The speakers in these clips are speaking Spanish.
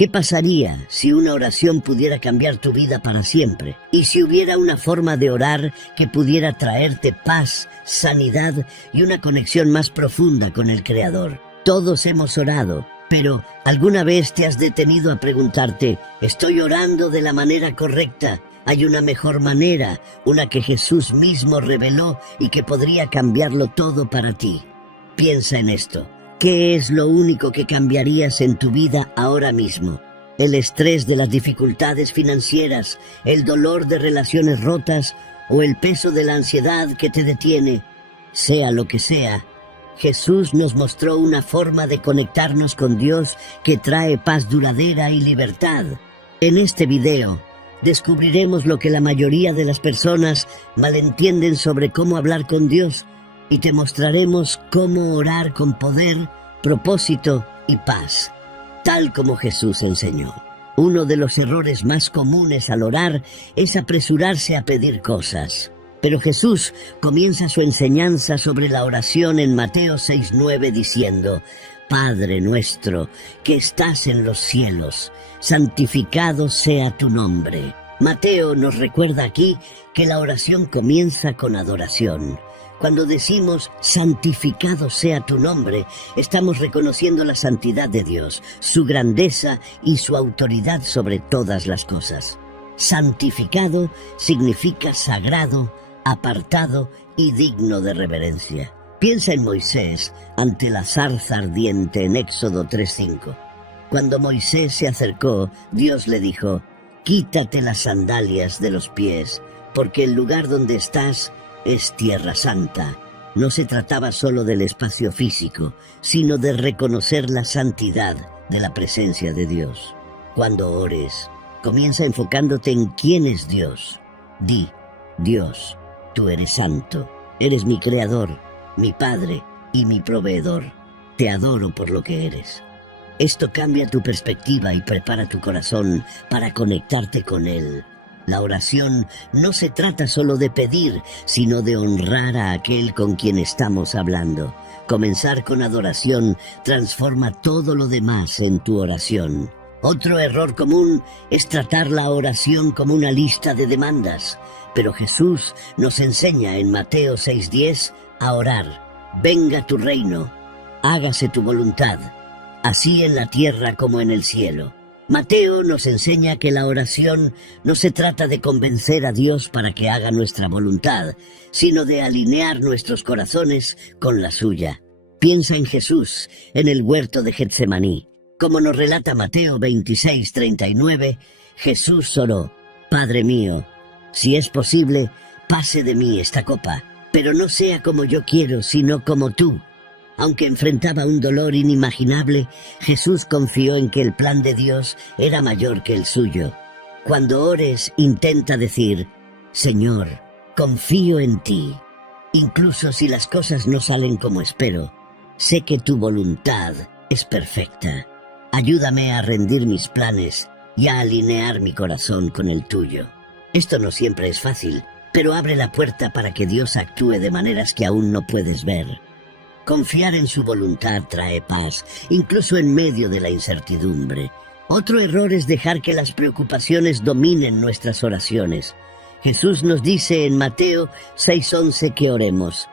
¿Qué pasaría si una oración pudiera cambiar tu vida para siempre? Y si hubiera una forma de orar que pudiera traerte paz, sanidad y una conexión más profunda con el Creador. Todos hemos orado, pero ¿alguna vez te has detenido a preguntarte, ¿estoy orando de la manera correcta? ¿Hay una mejor manera, una que Jesús mismo reveló y que podría cambiarlo todo para ti? Piensa en esto. ¿Qué es lo único que cambiarías en tu vida ahora mismo? ¿El estrés de las dificultades financieras, el dolor de relaciones rotas o el peso de la ansiedad que te detiene? Sea lo que sea, Jesús nos mostró una forma de conectarnos con Dios que trae paz duradera y libertad. En este video descubriremos lo que la mayoría de las personas malentienden sobre cómo hablar con Dios y te mostraremos cómo orar con poder, propósito y paz, tal como Jesús enseñó. Uno de los errores más comunes al orar es apresurarse a pedir cosas. Pero Jesús comienza su enseñanza sobre la oración en Mateo 6:9 diciendo: Padre nuestro, que estás en los cielos, santificado sea tu nombre. Mateo nos recuerda aquí que la oración comienza con adoración. Cuando decimos santificado sea tu nombre, estamos reconociendo la santidad de Dios, su grandeza y su autoridad sobre todas las cosas. Santificado significa sagrado, apartado y digno de reverencia. Piensa en Moisés ante la zarza ardiente en Éxodo 3:5. Cuando Moisés se acercó, Dios le dijo: quítate las sandalias de los pies, porque el lugar donde estás es tierra santa. No se trataba solo del espacio físico, sino de reconocer la santidad de la presencia de Dios. Cuando ores, comienza enfocándote en quién es Dios. Di: Dios, tú eres santo, eres mi creador, mi Padre y mi proveedor. Te adoro por lo que eres. Esto cambia tu perspectiva y prepara tu corazón para conectarte con Él. La oración no se trata solo de pedir, sino de honrar a aquel con quien estamos hablando. Comenzar con adoración transforma todo lo demás en tu oración. Otro error común es tratar la oración como una lista de demandas. Pero Jesús nos enseña en Mateo 6:10 a orar: venga tu reino, hágase tu voluntad, así en la tierra como en el cielo. Mateo nos enseña que la oración no se trata de convencer a Dios para que haga nuestra voluntad, sino de alinear nuestros corazones con la suya. Piensa en Jesús, en el huerto de Getsemaní. Como nos relata Mateo 26:39, Jesús oró: Padre mío, si es posible, pase de mí esta copa, pero no sea como yo quiero, sino como tú. Aunque enfrentaba un dolor inimaginable, Jesús confió en que el plan de Dios era mayor que el suyo. Cuando ores, intenta decir: Señor, confío en ti. Incluso si las cosas no salen como espero, sé que tu voluntad es perfecta. Ayúdame a rendir mis planes y a alinear mi corazón con el tuyo. Esto no siempre es fácil, pero abre la puerta para que Dios actúe de maneras que aún no puedes ver. Confiar en su voluntad trae paz, incluso en medio de la incertidumbre. Otro error es dejar que las preocupaciones dominen nuestras oraciones. Jesús nos dice en Mateo 6:11 que oremos: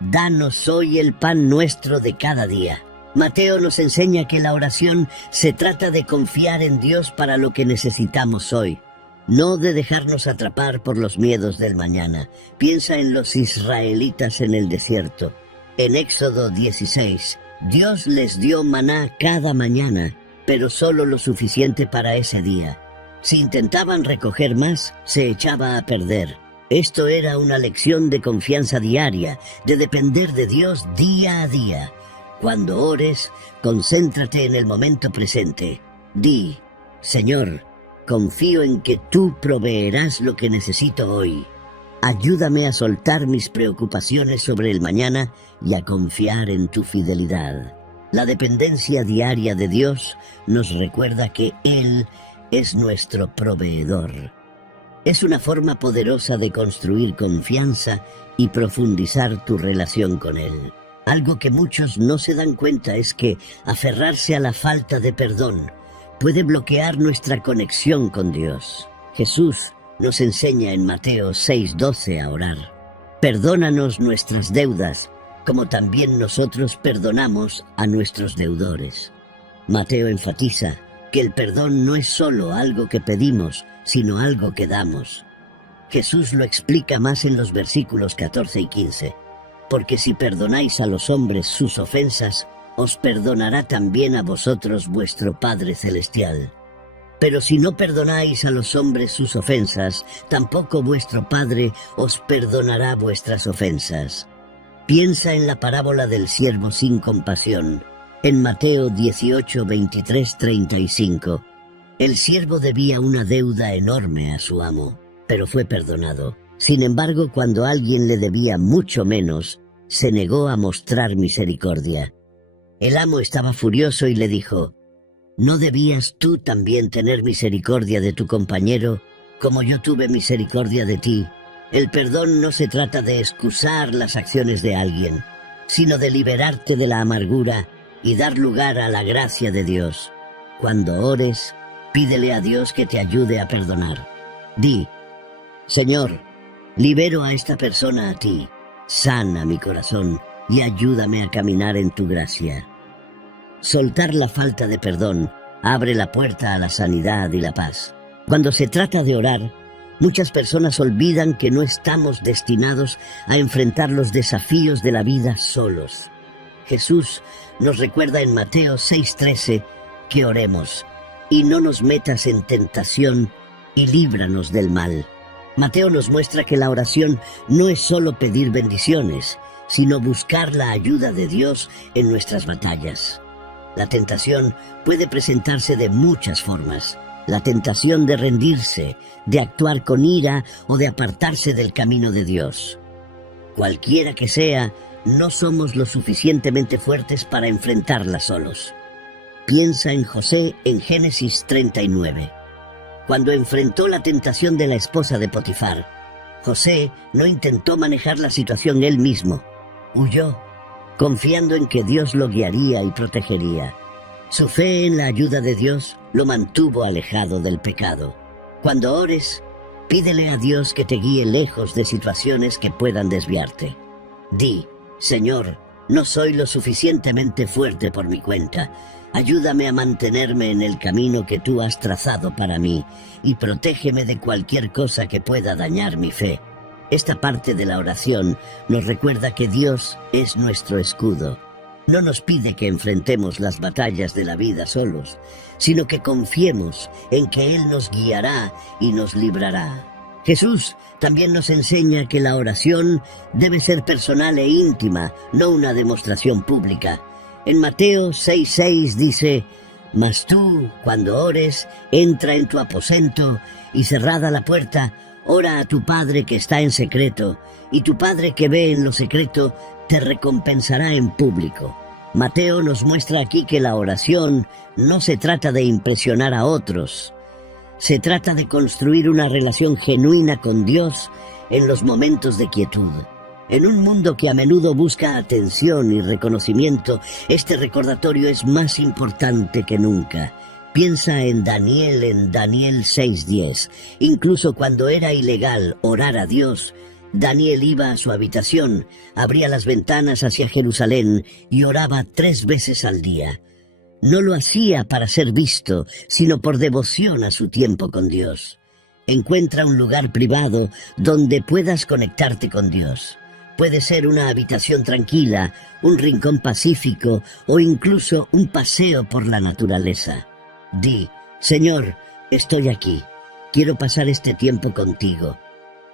danos hoy el pan nuestro de cada día. Mateo nos enseña que la oración se trata de confiar en Dios para lo que necesitamos hoy, no de dejarnos atrapar por los miedos del mañana. Piensa en los israelitas en el desierto. En Éxodo 16, Dios les dio maná cada mañana, pero solo lo suficiente para ese día. Si intentaban recoger más, se echaba a perder. Esto era una lección de confianza diaria, de depender de Dios día a día. Cuando ores, concéntrate en el momento presente. Di: Señor, confío en que tú proveerás lo que necesito hoy. Ayúdame a soltar mis preocupaciones sobre el mañana y a confiar en tu fidelidad. La dependencia diaria de Dios nos recuerda que Él es nuestro proveedor. Es una forma poderosa de construir confianza y profundizar tu relación con Él. Algo que muchos no se dan cuenta es que aferrarse a la falta de perdón, puede bloquear nuestra conexión con Dios. Jesús nos enseña en Mateo 6:12 a orar. Perdónanos nuestras deudas, como también nosotros perdonamos a nuestros deudores. Mateo enfatiza que el perdón no es solo algo que pedimos, sino algo que damos. Jesús lo explica más en los versículos 14 y 15. Porque si perdonáis a los hombres sus ofensas, os perdonará también a vosotros vuestro Padre Celestial. Pero si no perdonáis a los hombres sus ofensas, tampoco vuestro Padre os perdonará vuestras ofensas. Piensa en la parábola del siervo sin compasión. En Mateo 18, 23, 35, el siervo debía una deuda enorme a su amo, pero fue perdonado. Sin embargo, cuando alguien le debía mucho menos, se negó a mostrar misericordia. El amo estaba furioso y le dijo: ¿no debías tú también tener misericordia de tu compañero, como yo tuve misericordia de ti? El perdón no se trata de excusar las acciones de alguien, sino de liberarte de la amargura y dar lugar a la gracia de Dios. Cuando ores, pídele a Dios que te ayude a perdonar. Di: Señor, libero a esta persona a ti, sana mi corazón y ayúdame a caminar en tu gracia. Soltar la falta de perdón abre la puerta a la sanidad y la paz. Cuando se trata de orar, muchas personas olvidan que no estamos destinados a enfrentar los desafíos de la vida solos. Jesús nos recuerda en Mateo 6:13 que oremos: y no nos metas en tentación y líbranos del mal. Mateo nos muestra que la oración no es solo pedir bendiciones, sino buscar la ayuda de Dios en nuestras batallas. La tentación puede presentarse de muchas formas. La tentación de rendirse, de actuar con ira o de apartarse del camino de Dios. Cualquiera que sea, no somos lo suficientemente fuertes para enfrentarla solos. Piensa en José en Génesis 39. Cuando enfrentó la tentación de la esposa de Potifar, José no intentó manejar la situación él mismo. Huyó, confiando en que Dios lo guiaría y protegería. Su fe en la ayuda de Dios lo mantuvo alejado del pecado. Cuando ores, pídele a Dios que te guíe lejos de situaciones que puedan desviarte. Di: Señor, no soy lo suficientemente fuerte por mi cuenta. Ayúdame a mantenerme en el camino que tú has trazado para mí y protégeme de cualquier cosa que pueda dañar mi fe. Esta parte de la oración nos recuerda que Dios es nuestro escudo. No nos pide que enfrentemos las batallas de la vida solos, sino que confiemos en que Él nos guiará y nos librará. Jesús también nos enseña que la oración debe ser personal e íntima, no una demostración pública. En Mateo 6:6 dice: Mas tú, cuando ores, entra en tu aposento y cerrada la puerta, ora a tu Padre que está en secreto, y tu Padre que ve en lo secreto te recompensará en público. Mateo nos muestra aquí que la oración no se trata de impresionar a otros. Se trata de construir una relación genuina con Dios en los momentos de quietud. En un mundo que a menudo busca atención y reconocimiento, este recordatorio es más importante que nunca. Piensa en Daniel 6:10. Incluso cuando era ilegal orar a Dios, Daniel iba a su habitación, abría las ventanas hacia Jerusalén y oraba 3 veces al día. No lo hacía para ser visto, sino por devoción a su tiempo con Dios. Encuentra un lugar privado donde puedas conectarte con Dios. Puede ser una habitación tranquila, un rincón pacífico o incluso un paseo por la naturaleza. Di: Señor, estoy aquí. Quiero pasar este tiempo contigo.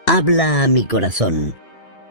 Habla a mi corazón.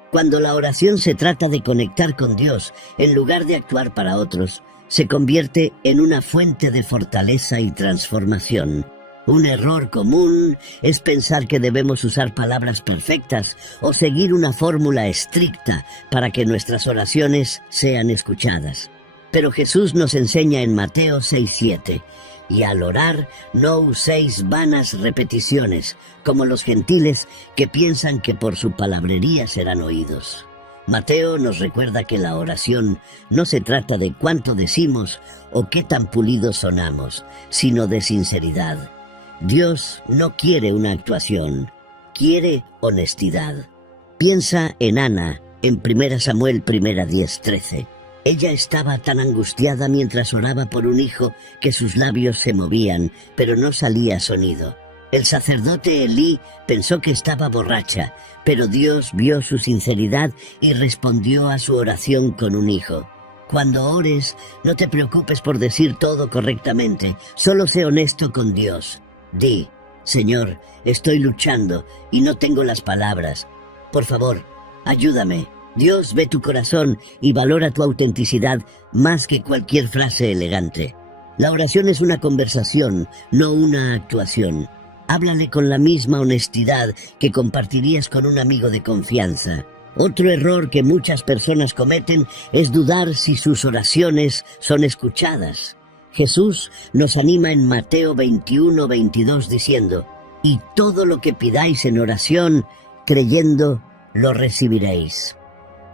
Cuando la oración se trata de conectar con Dios en lugar de actuar para otros, se convierte en una fuente de fortaleza y transformación. Un error común es pensar que debemos usar palabras perfectas o seguir una fórmula estricta para que nuestras oraciones sean escuchadas. Pero Jesús nos enseña en Mateo 6:7, y al orar no uséis vanas repeticiones, como los gentiles que piensan que por su palabrería serán oídos. Mateo nos recuerda que la oración no se trata de cuánto decimos o qué tan pulidos sonamos, sino de sinceridad. Dios no quiere una actuación, quiere honestidad. Piensa en Ana, en 1 Samuel 1:10-13. Ella estaba tan angustiada mientras oraba por un hijo que sus labios se movían, pero no salía sonido. El sacerdote Elí pensó que estaba borracha, pero Dios vio su sinceridad y respondió a su oración con un hijo. Cuando ores, no te preocupes por decir todo correctamente, solo sé honesto con Dios. Di, Señor, estoy luchando y no tengo las palabras. Por favor, ayúdame. Dios ve tu corazón y valora tu autenticidad más que cualquier frase elegante. La oración es una conversación, no una actuación. Háblale con la misma honestidad que compartirías con un amigo de confianza. Otro error que muchas personas cometen es dudar si sus oraciones son escuchadas. Jesús nos anima en Mateo 21:22 diciendo: «Y todo lo que pidáis en oración, creyendo, lo recibiréis».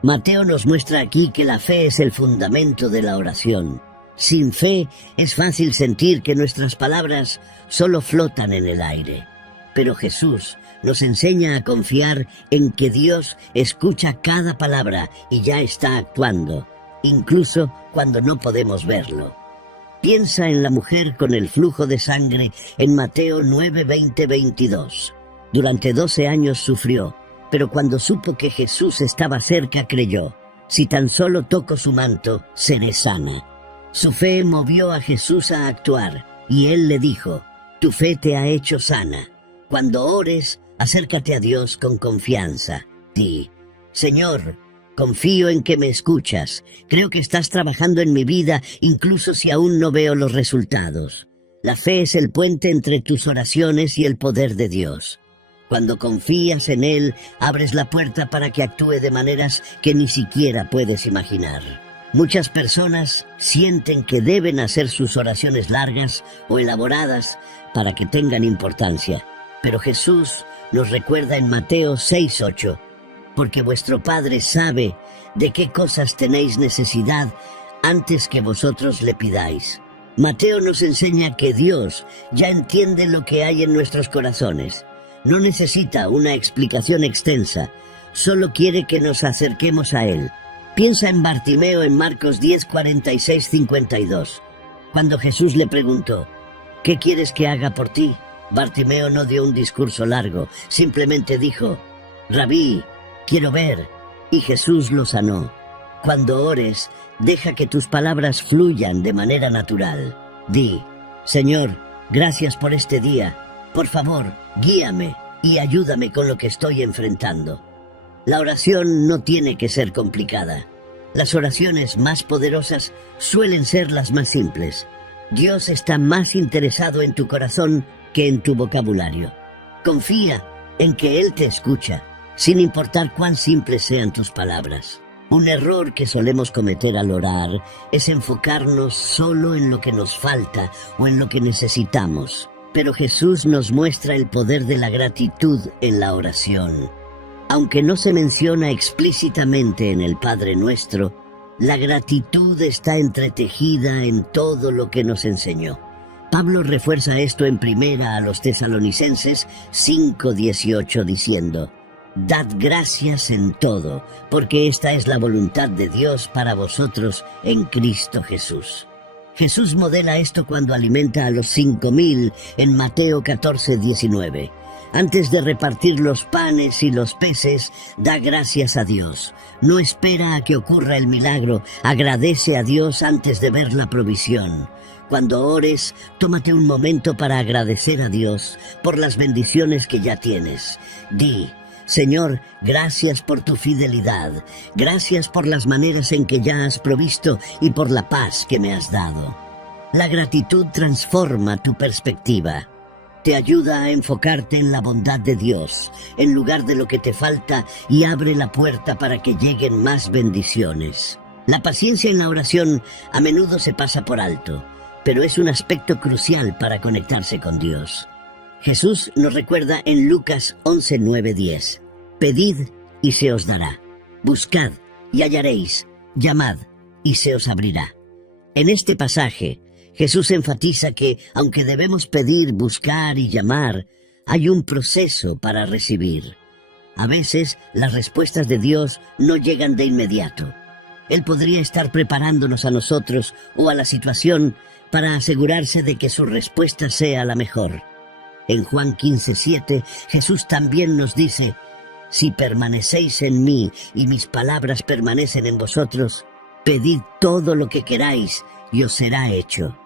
Mateo nos muestra aquí que la fe es el fundamento de la oración. Sin fe es fácil sentir que nuestras palabras solo flotan en el aire. Pero Jesús nos enseña a confiar en que Dios escucha cada palabra y ya está actuando, incluso cuando no podemos verlo. Piensa en la mujer con el flujo de sangre en Mateo 9:20-22. Durante 12 años sufrió, pero cuando supo que Jesús estaba cerca creyó: «Si tan solo toco su manto, seré sana». Su fe movió a Jesús a actuar, y él le dijo: «Tu fe te ha hecho sana». Cuando ores, acércate a Dios con confianza. Di: «Señor, confío en que me escuchas. Creo que estás trabajando en mi vida, incluso si aún no veo los resultados». La fe es el puente entre tus oraciones y el poder de Dios. Cuando confías en Él, abres la puerta para que actúe de maneras que ni siquiera puedes imaginar. Muchas personas sienten que deben hacer sus oraciones largas o elaboradas para que tengan importancia. Pero Jesús nos recuerda en Mateo 6:8, «Porque vuestro Padre sabe de qué cosas tenéis necesidad antes que vosotros le pidáis». Mateo nos enseña que Dios ya entiende lo que hay en nuestros corazones. No necesita una explicación extensa, solo quiere que nos acerquemos a Él. Piensa en Bartimeo en Marcos 10:46-52. Cuando Jesús le preguntó: «¿Qué quieres que haga por ti?», Bartimeo no dio un discurso largo, simplemente dijo: «Rabí, quiero ver», y Jesús lo sanó. Cuando ores, deja que tus palabras fluyan de manera natural. Di: «Señor, gracias por este día. Por favor, guíame y ayúdame con lo que estoy enfrentando». La oración no tiene que ser complicada. Las oraciones más poderosas suelen ser las más simples. Dios está más interesado en tu corazón que en tu vocabulario. Confía en que Él te escucha, sin importar cuán simples sean tus palabras. Un error que solemos cometer al orar es enfocarnos solo en lo que nos falta o en lo que necesitamos. Pero Jesús nos muestra el poder de la gratitud en la oración. Aunque no se menciona explícitamente en el Padre Nuestro, la gratitud está entretejida en todo lo que nos enseñó. Pablo refuerza esto en 1 Tesalonicenses 5:18 diciendo: «Dad gracias en todo, porque esta es la voluntad de Dios para vosotros en Cristo Jesús». Jesús modela esto cuando alimenta a los 5,000 en Mateo 14:19. Antes de repartir los panes y los peces, da gracias a Dios. No espera a que ocurra el milagro, agradece a Dios antes de ver la provisión. Cuando ores, tómate un momento para agradecer a Dios por las bendiciones que ya tienes. Di: «Señor, gracias por tu fidelidad, gracias por las maneras en que ya has provisto y por la paz que me has dado». La gratitud transforma tu perspectiva. Te ayuda a enfocarte en la bondad de Dios, en lugar de lo que te falta, y abre la puerta para que lleguen más bendiciones. La paciencia en la oración a menudo se pasa por alto, pero es un aspecto crucial para conectarse con Dios. Jesús nos recuerda en Lucas 11:9-10: «Pedid y se os dará, buscad y hallaréis, llamad, y se os abrirá. En este pasaje, Jesús enfatiza que, aunque debemos pedir, buscar y llamar, hay un proceso para recibir. A veces, las respuestas de Dios no llegan de inmediato. Él podría estar preparándonos a nosotros o a la situación para asegurarse de que su respuesta sea la mejor. En Juan 15:7, Jesús también nos dice: «Si permanecéis en mí y mis palabras permanecen en vosotros, pedid todo lo que queráis y os será hecho».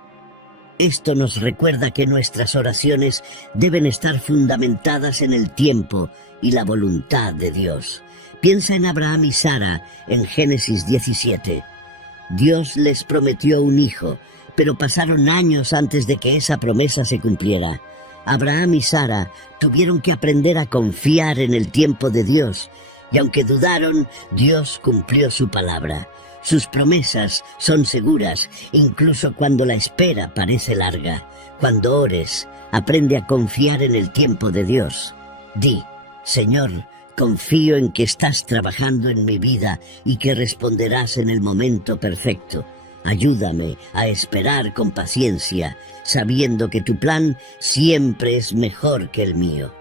Esto nos recuerda que nuestras oraciones deben estar fundamentadas en el tiempo y la voluntad de Dios. Piensa en Abraham y Sara en Génesis 17. Dios les prometió un hijo, pero pasaron años antes de que esa promesa se cumpliera. Abraham y Sara tuvieron que aprender a confiar en el tiempo de Dios, y aunque dudaron, Dios cumplió su palabra. Sus promesas son seguras, incluso cuando la espera parece larga. Cuando ores, aprende a confiar en el tiempo de Dios. Di: «Señor, confío en que estás trabajando en mi vida y que responderás en el momento perfecto. Ayúdame a esperar con paciencia, sabiendo que tu plan siempre es mejor que el mío».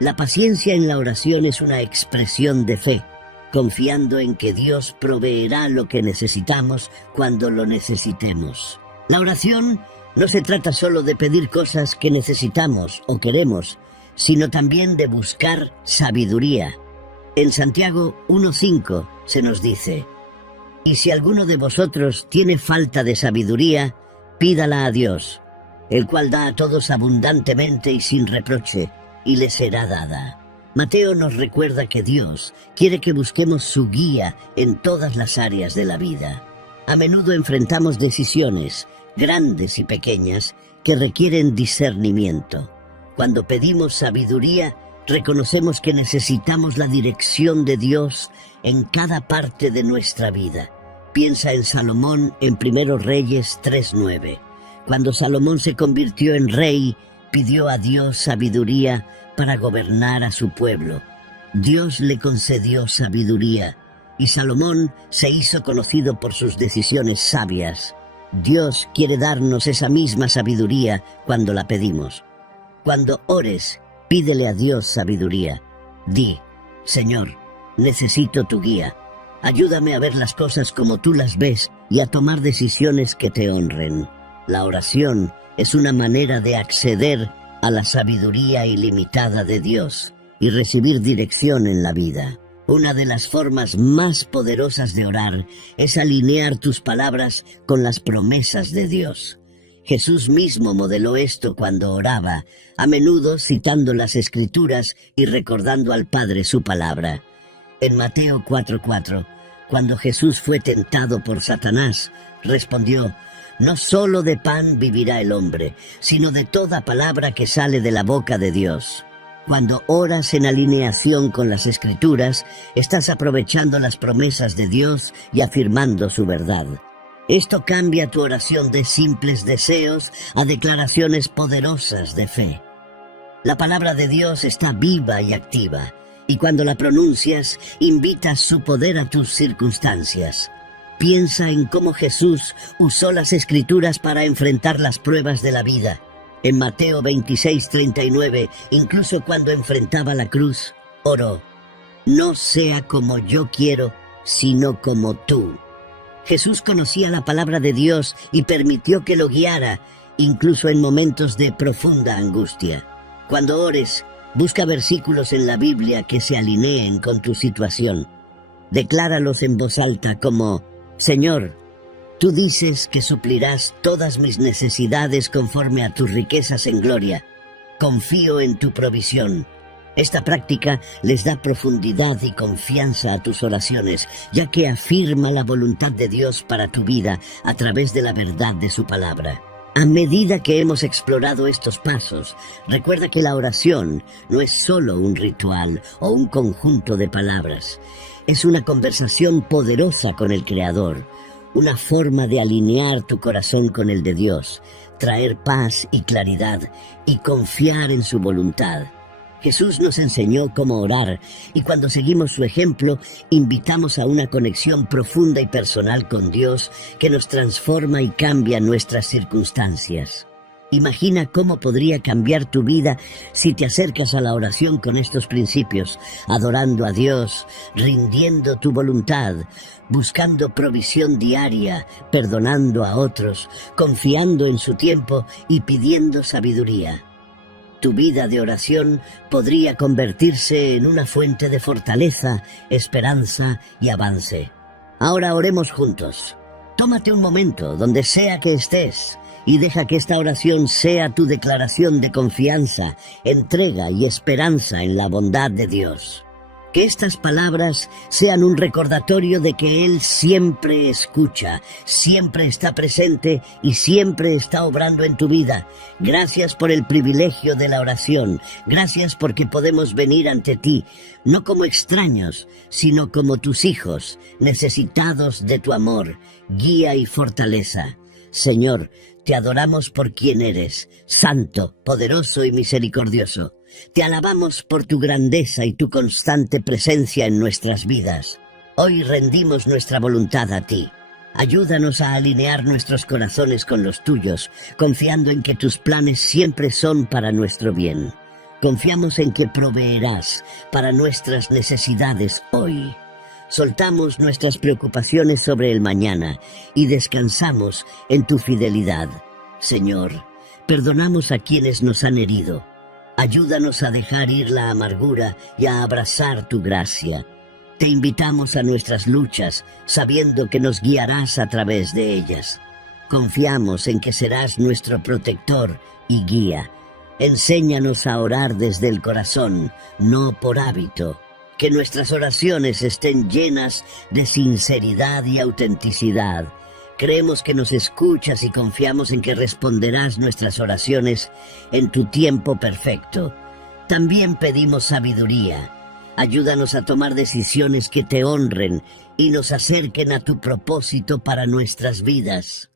La paciencia en la oración es una expresión de fe, confiando en que Dios proveerá lo que necesitamos cuando lo necesitemos. La oración no se trata solo de pedir cosas que necesitamos o queremos, sino también de buscar sabiduría. En Santiago 1:5 se nos dice: «Y si alguno de vosotros tiene falta de sabiduría, pídala a Dios, el cual da a todos abundantemente y sin reproche, y le será dada». Mateo nos recuerda que Dios quiere que busquemos su guía en todas las áreas de la vida. A menudo enfrentamos decisiones, grandes y pequeñas, que requieren discernimiento. Cuando pedimos sabiduría, reconocemos que necesitamos la dirección de Dios en cada parte de nuestra vida. Piensa en Salomón en 1 Reyes 3:9. Cuando Salomón se convirtió en rey, pidió a Dios sabiduría para gobernar a su pueblo. Dios le concedió sabiduría, y Salomón se hizo conocido por sus decisiones sabias. Dios quiere darnos esa misma sabiduría cuando la pedimos. Cuando ores, pídele a Dios sabiduría. Di: «Señor, necesito tu guía. Ayúdame a ver las cosas como tú las ves y a tomar decisiones que te honren». La oración es una manera de acceder a la sabiduría ilimitada de Dios y recibir dirección en la vida. Una de las formas más poderosas de orar es alinear tus palabras con las promesas de Dios. Jesús mismo modeló esto cuando oraba, a menudo citando las Escrituras y recordando al Padre su palabra. En Mateo 4:4, cuando Jesús fue tentado por Satanás, respondió: «No solo de pan vivirá el hombre, sino de toda palabra que sale de la boca de Dios». Cuando oras en alineación con las Escrituras, estás aprovechando las promesas de Dios y afirmando su verdad. Esto cambia tu oración de simples deseos a declaraciones poderosas de fe. La palabra de Dios está viva y activa, y cuando la pronuncias, invitas su poder a tus circunstancias. Piensa en cómo Jesús usó las Escrituras para enfrentar las pruebas de la vida. En Mateo 26:39, incluso cuando enfrentaba la cruz, oró: «No sea como yo quiero, sino como tú». Jesús conocía la palabra de Dios y permitió que lo guiara, incluso en momentos de profunda angustia. Cuando ores, busca versículos en la Biblia que se alineen con tu situación. Decláralos en voz alta como: «Señor, tú dices que suplirás todas mis necesidades conforme a tus riquezas en gloria. Confío en tu provisión». Esta práctica les da profundidad y confianza a tus oraciones, ya que afirma la voluntad de Dios para tu vida a través de la verdad de su palabra. A medida que hemos explorado estos pasos, recuerda que la oración no es solo un ritual o un conjunto de palabras. Es una conversación poderosa con el Creador, una forma de alinear tu corazón con el de Dios, traer paz y claridad y confiar en su voluntad. Jesús nos enseñó cómo orar y cuando seguimos su ejemplo, invitamos a una conexión profunda y personal con Dios que nos transforma y cambia nuestras circunstancias. Imagina cómo podría cambiar tu vida si te acercas a la oración con estos principios, adorando a Dios, rindiendo tu voluntad, buscando provisión diaria, perdonando a otros, confiando en su tiempo y pidiendo sabiduría. Tu vida de oración podría convertirse en una fuente de fortaleza, esperanza y avance. Ahora oremos juntos. Tómate un momento, donde sea que estés, y deja que esta oración sea tu declaración de confianza, entrega y esperanza en la bondad de Dios. Que estas palabras sean un recordatorio de que Él siempre escucha, siempre está presente y siempre está obrando en tu vida. Gracias por el privilegio de la oración. Gracias porque podemos venir ante ti, no como extraños, sino como tus hijos, necesitados de tu amor, guía y fortaleza. Señor, te adoramos por quien eres, santo, poderoso y misericordioso. Te alabamos por tu grandeza y tu constante presencia en nuestras vidas. Hoy rendimos nuestra voluntad a ti. Ayúdanos a alinear nuestros corazones con los tuyos, confiando en que tus planes siempre son para nuestro bien. Confiamos en que proveerás para nuestras necesidades hoy. Soltamos nuestras preocupaciones sobre el mañana y descansamos en tu fidelidad. Señor, perdonamos a quienes nos han herido. Ayúdanos a dejar ir la amargura y a abrazar tu gracia. Te invitamos a nuestras luchas, sabiendo que nos guiarás a través de ellas. Confiamos en que serás nuestro protector y guía. Enséñanos a orar desde el corazón, no por hábito. Que nuestras oraciones estén llenas de sinceridad y autenticidad. Creemos que nos escuchas y confiamos en que responderás nuestras oraciones en tu tiempo perfecto. También pedimos sabiduría. Ayúdanos a tomar decisiones que te honren y nos acerquen a tu propósito para nuestras vidas.